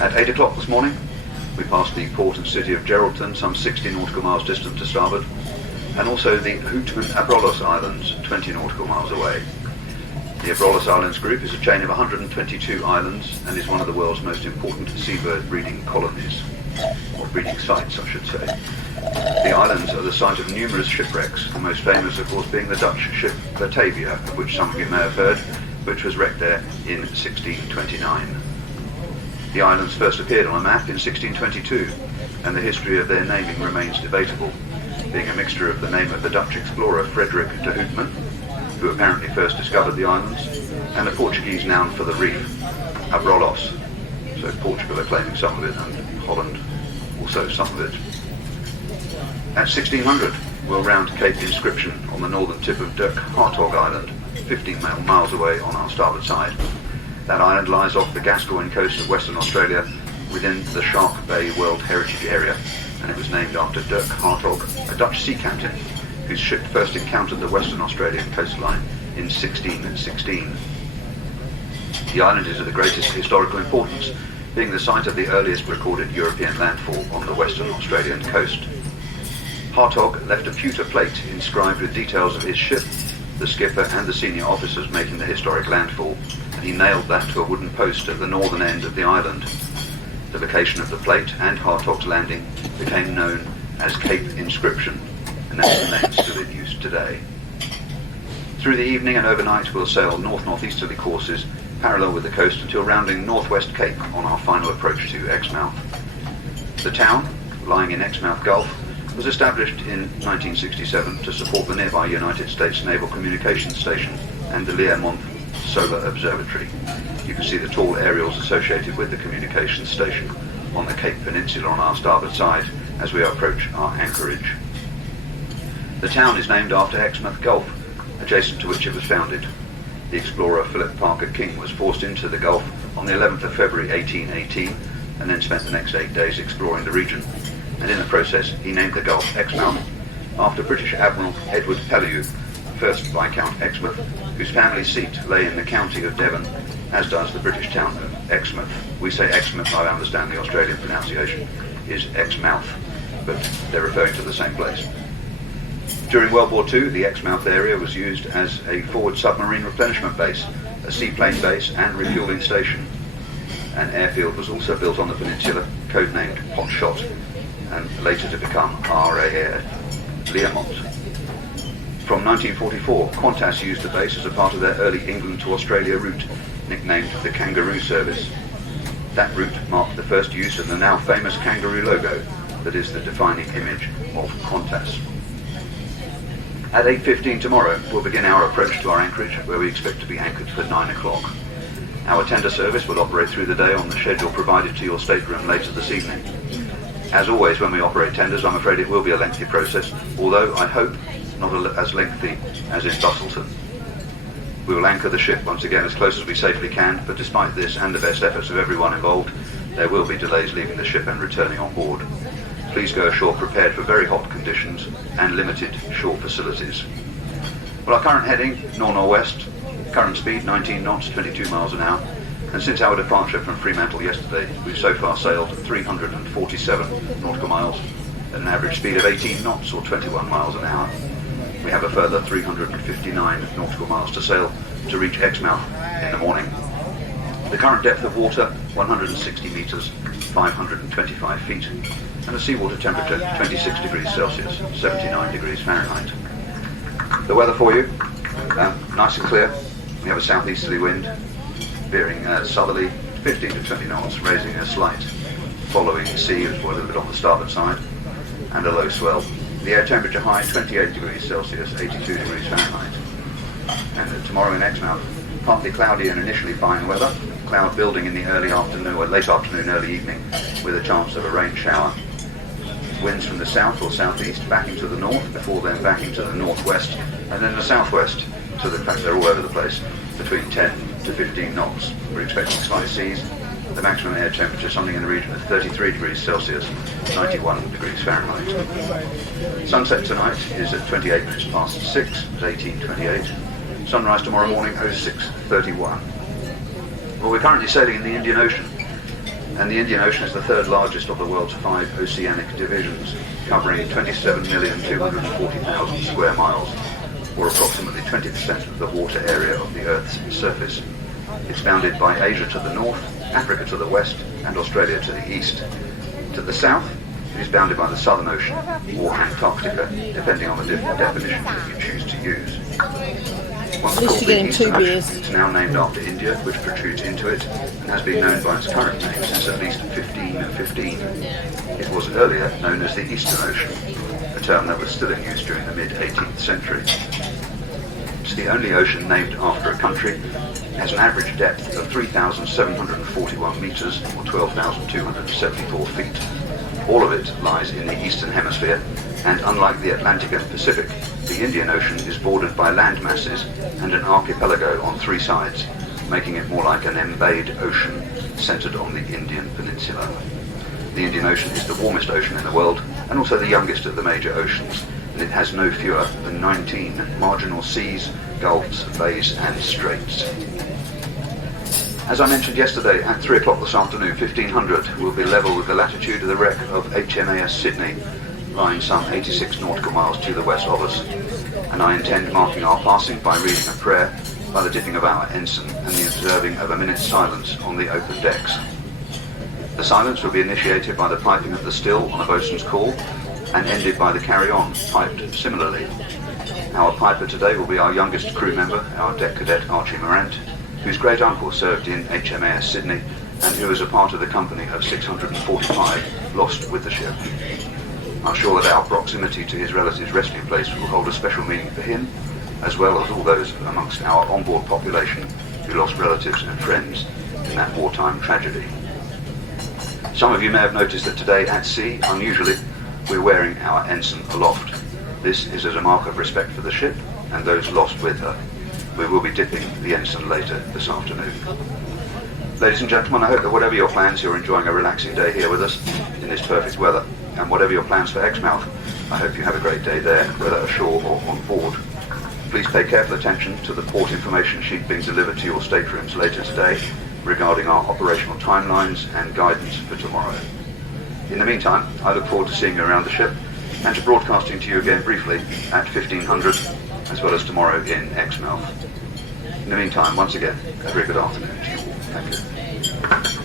At 8 o'clock this morning, we passed the port and city of Geraldton, some 60 nautical miles distant to starboard, and also the Houtman-Abrolhos Islands, 20 nautical miles away. The Abrolhos Islands group is a chain of 122 islands and is one of the world's most important seabird breeding colonies, or breeding sites, I should say. The islands are the site of numerous shipwrecks, the most famous, of course, being the Dutch ship Batavia, of which some of you may have heard, which was wrecked there in 1629. The islands first appeared on a map in 1622, and the history of their naming remains debatable, being a mixture of the name of the Dutch explorer Frederick de Houtman, who apparently first discovered the islands, and the Portuguese noun for the reef, Abrolhos. So Portugal are claiming some of it, and Holland also some of it. At 1600, we'll round Cape Inscription on the northern tip of Dirk Hartog Island, 15 miles away on our starboard side. That island lies off the Gascoyne coast of Western Australia within the Shark Bay World Heritage Area, and it was named after Dirk Hartog, a Dutch sea captain whose ship first encountered the Western Australian coastline in 1616. The island is of the greatest historical importance, being the site of the earliest recorded European landfall on the Western Australian coast. Hartog left a pewter plate inscribed with details of his ship, the skipper and the senior officers making the historic landfall, and he nailed that to a wooden post at the northern end of the island. The location of the plate and Hartog's landing became known as Cape Inscription, and that's the name still in use today. Through the evening and overnight we'll sail north-northeasterly courses parallel with the coast until rounding Northwest Cape on our final approach to Exmouth. The town, lying in Exmouth Gulf, was established in 1967 to support the nearby United States Naval Communications Station and the Learmonth Solar Observatory. You can see the tall aerials associated with the communications station on the Cape Peninsula on our starboard side as we approach our anchorage. The town is named after Exmouth Gulf, adjacent to which it was founded. The explorer Philip Parker King was forced into the Gulf on the 11th of February 1818 and then spent the next 8 days exploring the region. And in the process he named the Gulf Exmouth after British Admiral Edward Pellew, 1st Viscount Exmouth, whose family seat lay in the county of Devon, as does the British town of Exmouth. We say Exmouth, I understand the Australian pronunciation is Exmouth, but they're referring to the same place. During World War II, the Exmouth area was used as a forward submarine replenishment base, a seaplane base and refueling station. An airfield was also built on the peninsula, codenamed Hot Shot, and later to become RAF Learmonth. From 1944, Qantas used the base as a part of their early England to Australia route, nicknamed the Kangaroo Service. That route marked the first use of the now famous kangaroo logo that is the defining image of Qantas. At 8:15 tomorrow, we'll begin our approach to our anchorage, where we expect to be anchored for 9 o'clock. Our tender service will operate through the day on the schedule provided to your stateroom later this evening. As always, when we operate tenders, I'm afraid it will be a lengthy process, although I hope not as lengthy as in Bustleton. We will anchor the ship once again as close as we safely can, but despite this and the best efforts of everyone involved, there will be delays leaving the ship and returning on board. Please go ashore prepared for very hot conditions and limited shore facilities. Well, our current heading, nor-northwest, current speed 19 knots, 22 miles an hour, and since our departure from Fremantle yesterday, we've so far sailed 347 nautical miles at an average speed of 18 knots or 21 miles an hour. We have a further 359 nautical miles to sail to reach Exmouth in the morning. The current depth of water, 160 metres, 525 feet, and the seawater temperature, 26 degrees Celsius, 79 degrees Fahrenheit. The weather for you, nice and clear. We have a southeasterly wind, veering southerly, 15 to 20 knots, raising a slight following sea as well, a little bit on the starboard side, and a low swell. The air temperature high, 28 degrees Celsius, 82 degrees Fahrenheit. And tomorrow in Exmouth, partly cloudy and initially fine weather, cloud building in the early afternoon or late afternoon, early evening, with a chance of a rain shower. Winds from the south or southeast, backing to the north, before then backing to the northwest, and then the southwest, so in fact they're all over the place, between 10 to 15 knots. We're expecting slight seas, the maximum air temperature something in the region of 33 degrees Celsius, 91 degrees Fahrenheit. Sunset tonight is at 28 minutes past 6, at 18:28. Sunrise tomorrow morning, 06:31. Well, we're currently sailing in the Indian Ocean. And the Indian Ocean is the third largest of the world's 5 oceanic divisions, covering 27,240,000 square miles, or approximately 20% of the water area of the Earth's surface. It's bounded by Asia to the north, Africa to the west, and Australia to the east. To the south, it is bounded by the Southern Ocean, or Antarctica, depending on the definition that you choose to use. Once called the Eastern Ocean, it's now named after India, which protrudes into it, and has been known by its current name since at least 1515. It was earlier known as the Eastern Ocean, a term that was still in use during the mid-18th century. It's the only ocean named after a country. It has an average depth of 3,741 metres, or 12,274 feet. All of it lies in the Eastern Hemisphere, and unlike the Atlantic and Pacific, the Indian Ocean is bordered by land masses and an archipelago on 3 sides, making it more like an embayed ocean centred on the Indian Peninsula. The Indian Ocean is the warmest ocean in the world, and also the youngest of the major oceans, and it has no fewer than 19 marginal seas, gulfs, bays and straits. As I mentioned yesterday, at 3 o'clock this afternoon, 1500, will be level with the latitude of the wreck of HMAS Sydney, lying some 86 nautical miles to the west of us, and I intend marking our passing by reading a prayer, by the dipping of our ensign, and the observing of a minute's silence on the open decks. The silence will be initiated by the piping of the still on a boatswain's call, and ended by the carry-on, piped similarly. Our piper today will be our youngest crew member, our deck cadet Archie Morant, whose great uncle served in HMAS Sydney, and who is a part of the company of 645 lost with the ship. I'm sure that our proximity to his relative's resting place will hold a special meaning for him, as well as all those amongst our onboard population who lost relatives and friends in that wartime tragedy. Some of you may have noticed that today at sea, unusually, we're wearing our ensign aloft. This is as a mark of respect for the ship and those lost with her. We will be dipping the ensign later this afternoon. Ladies and gentlemen, I hope that whatever your plans, you're enjoying a relaxing day here with us in this perfect weather. And whatever your plans for Exmouth, I hope you have a great day there, whether ashore or on board. Please pay careful attention to the port information sheet being delivered to your staterooms later today regarding our operational timelines and guidance for tomorrow. In the meantime, I look forward to seeing you around the ship and to broadcasting to you again briefly at 1500, as well as tomorrow in Exmouth. In the meantime, once again, a very good afternoon to you all. Thank you.